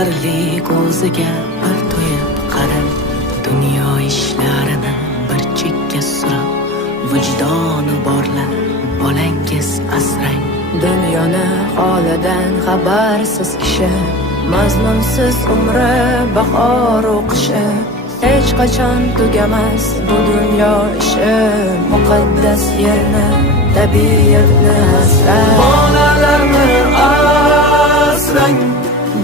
sehrli ko'ziga bir to'yib qarab, dunyo ishlarini bir chekka surib, vijdoni borlar bolangiz asrang. Dunyoni holidan xabarsiz kishi, mazmunsiz umri bahor o'qishi, hech qachon tugamas bu dunyo ishi. Muqaddas yerni, tabiatni asrang. Bolalarni asrang,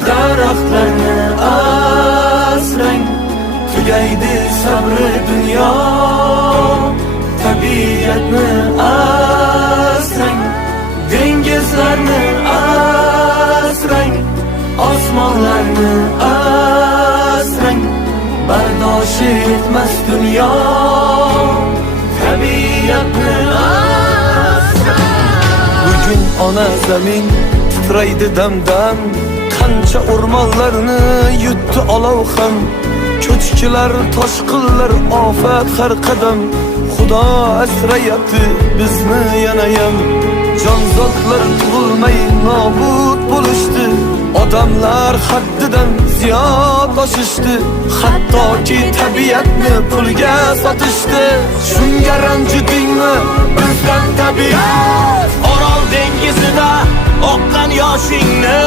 daraxtlarni asrang. Tugaydi sabri dunyo, tabiatni asrang. Dengizlarni asrang, osmonlarni asrang. Bardoshi yetmas dunyo, tabiatni asrang. Bugün ona zamin titraydi damdam, qancha o'rmonlarni yutdi olov ham. Ko'chkilar, toshqinlar, ofat har qadam. Xudo asrayapti bizni yanayam. Jonzotlar tug'ilmay nobud bo'lishdi, odamlar haddidan ziyod oshishdi, hattoki tabiatni pulga sotishdi. Shunga ranjidingmi bizdan tabiat? Orol dengizida oqqan yoshingni,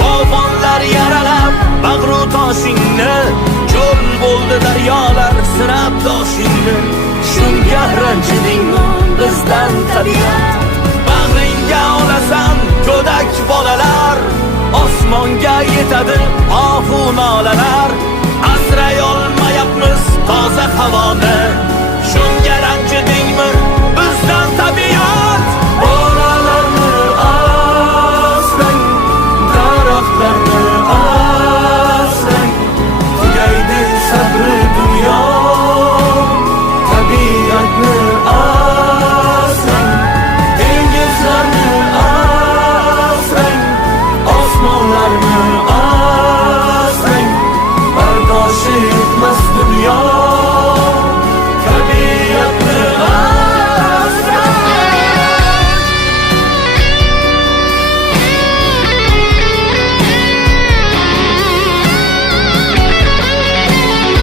to'fonlar yaralab bag'ru toshingni, cho'l